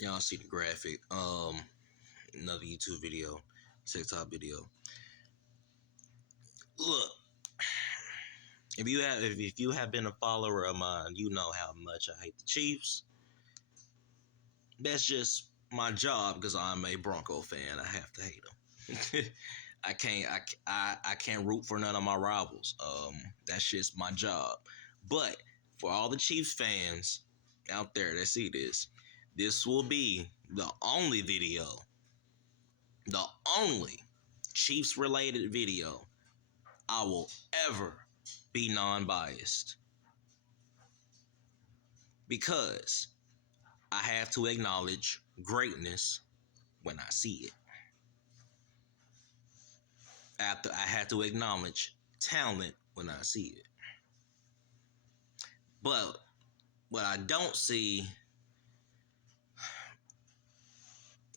Y'all see the graphic. Another YouTube video, TikTok video. Look, if you have been a follower of mine, you know how much I hate the Chiefs. That's just my job because I'm a Bronco fan. I have to hate them. I can't root for none of my rivals. That's just my job. But for all the Chiefs fans out there that see this, this will be the only Chiefs related video I will ever be non-biased, because I have to acknowledge greatness when I see it. I have to acknowledge talent when I see it. But what I don't see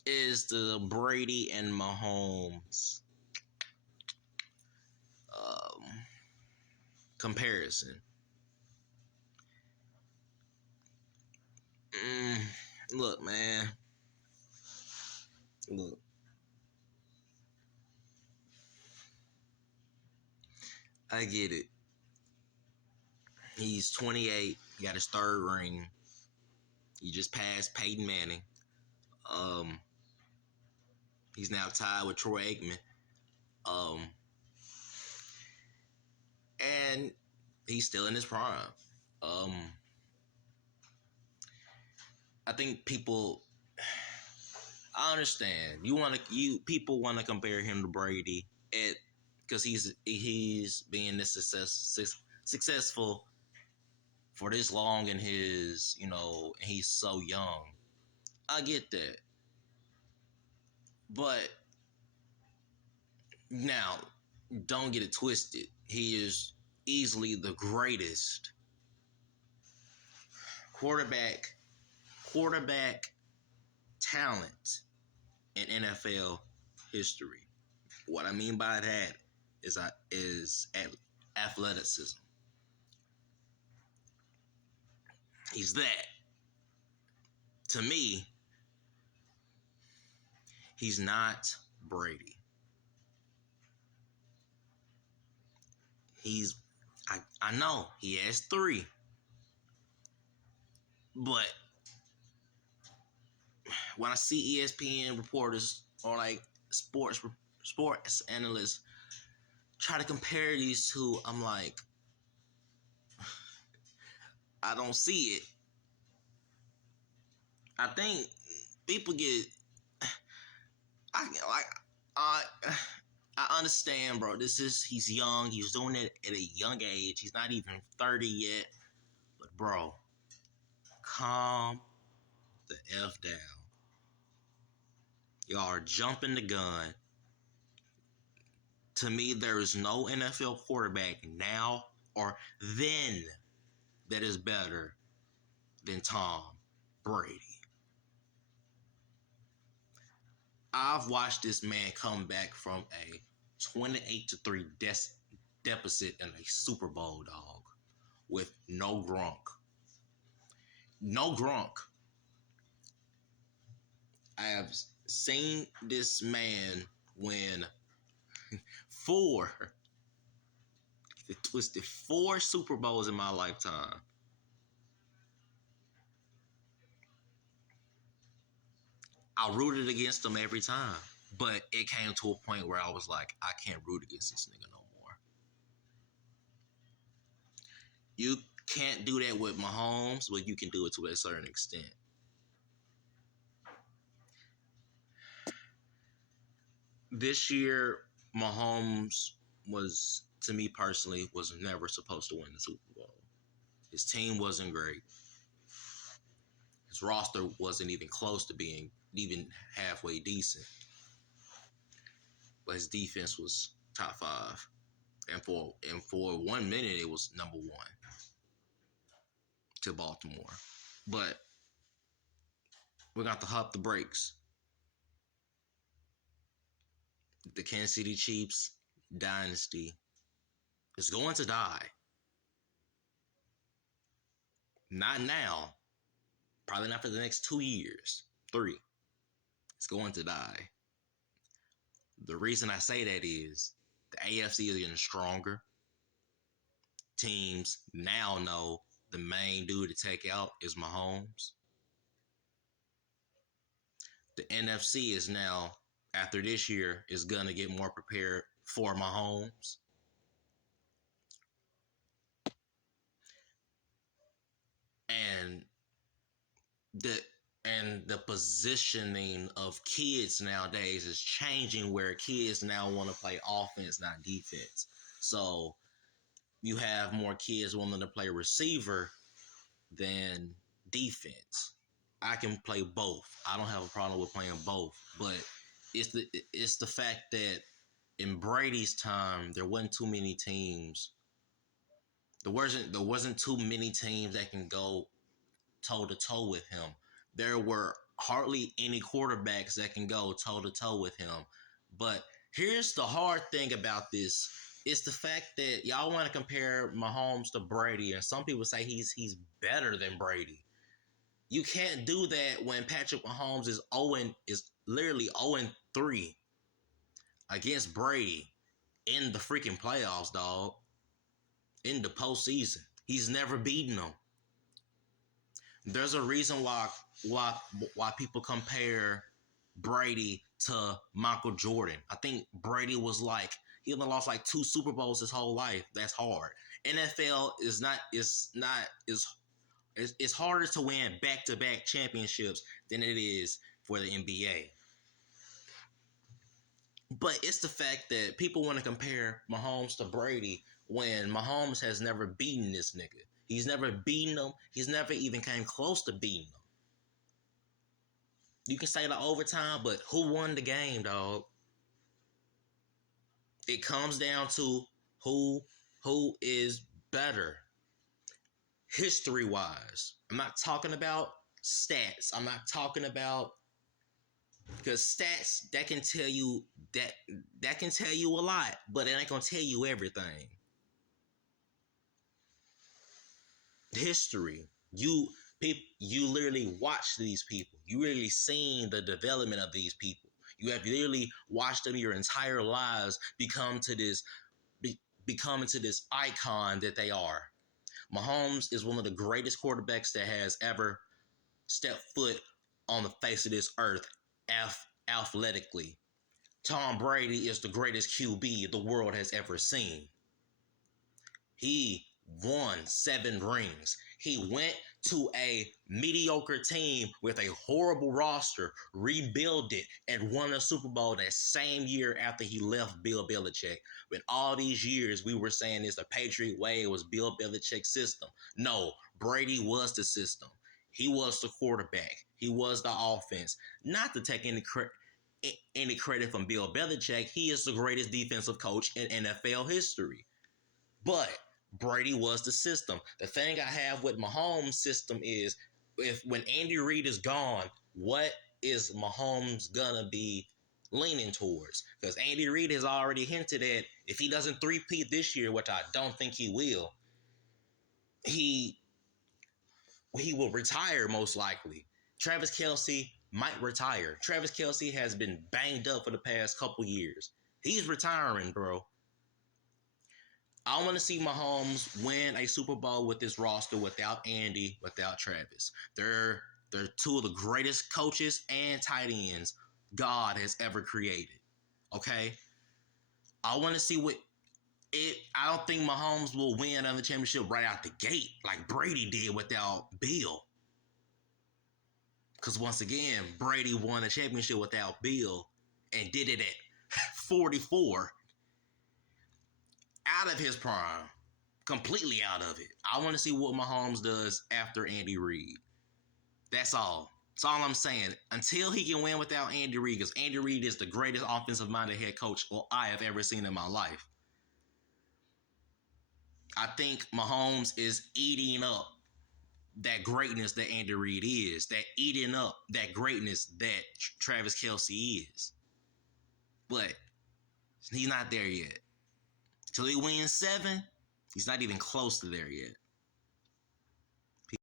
is the Brady and Mahomes um, comparison. Look, man. Look. I get it. He's 28. He got his third ring. He just passed Peyton Manning. Um, he's now tied with Troy Aikman. And he's still in his prime. I think people. I understand. People want to compare him to Brady, because he's being this successful for this long in his, he's so young. I get that. But now, don't get it twisted. He is easily the greatest quarterback talent in NFL history. What I mean by that is athleticism. He's that. To me, he's not Brady. I know he has 3, but when I see ESPN reporters or like sports analysts try to compare these two, I'm like, I don't see it. I think people get, I understand, bro. He's young. He's doing it at a young age. He's not even 30 yet. But bro, calm the F down. Y'all are jumping the gun. To me, there is no NFL quarterback now or then that is better than Tom Brady. I've watched this man come back from a 28-3 deficit in a Super Bowl, dog, with no Gronk. No Gronk. I have seen this man win four Super Bowls in my lifetime. I rooted against him every time, but it came to a point where I was like, I can't root against this nigga no more. You can't do that with Mahomes, but you can do it to a certain extent. This year, Mahomes to me personally, was never supposed to win the Super Bowl. His team wasn't great. His roster wasn't even close to being even halfway decent. But his defense was top 5. And for 1 minute, it was number 1 to Baltimore. But we're going to have to hop the brakes. The Kansas City Chiefs dynasty is going to die. Not now. Probably not for the next 2 years. 3. It's going to die. The reason I say that is the AFC is getting stronger. Teams now know the main dude to take out is Mahomes. The NFC is now, after this year, is going to get more prepared for Mahomes. And the positioning of kids nowadays is changing, where kids now want to play offense, not defense. So you have more kids wanting to play receiver than defense. I can play both. I don't have a problem with playing both, but it's the fact that in Brady's time there wasn't too many teams. There wasn't too many teams that can go toe to toe with him. There were hardly any quarterbacks that can go toe to toe with him. But here's the hard thing about this. It's the fact that y'all want to compare Mahomes to Brady, and some people say he's better than Brady. You can't do that when Patrick Mahomes is literally 0-3 against Brady in the freaking playoffs, dog. In the postseason. He's never beaten them. There's a reason why people compare Brady to Michael Jordan. I think Brady was like, he only lost like 2 Super Bowls his whole life. That's hard. NFL it's harder to win back-to-back championships than it is for the NBA. But it's the fact that people want to compare Mahomes to Brady when Mahomes has never beaten this nigga. He's never beaten him. He's never even came close to beating him. You can say the overtime, but who won the game, dog? It comes down to who is better. History-wise. I'm not talking about stats. I'm not talking about, because stats that can tell you a lot, but it ain't gonna tell you everything. History. You literally watch these people. You really seen the development of these people. You have literally watched them your entire lives become into this icon that they are. Mahomes is one of the greatest quarterbacks that has ever stepped foot on the face of this earth athletically. Tom Brady is the greatest QB the world has ever seen. He won 7 rings. He went to a mediocre team with a horrible roster, rebuilt it, and won a Super Bowl that same year after he left Bill Belichick. But all these years we were saying it's the Patriot way, it was Bill Belichick's system. No, Brady was the system. He was the quarterback. He was the offense. Not to take any credit from Bill Belichick, he is the greatest defensive coach in NFL history. But Brady was the system. The thing I have with Mahomes' system is, when Andy Reid is gone, what is Mahomes gonna be leaning towards? Because Andy Reid has already hinted at, if he doesn't three-peat this year, which I don't think he will, he will retire most likely. Travis Kelce might retire. Travis Kelce has been banged up for the past couple years. He's retiring, bro. I want to see Mahomes win a Super Bowl with this roster without Andy, without Travis. They're 2 of the greatest coaches and tight ends God has ever created. Okay? I want to see I don't think Mahomes will win another championship right out the gate like Brady did without Bill. Because once again, Brady won a championship without Bill and did it at 44. Out of his prime. Completely out of it. I want to see what Mahomes does after Andy Reid. That's all. That's all I'm saying. Until he can win without Andy Reid, because Andy Reid is the greatest offensive-minded head coach I have ever seen in my life. I think Mahomes is eating up that greatness that Andy Reid is, that eating up that greatness that Travis Kelce is. But he's not there yet. Till he wins 7, he's not even close to there yet.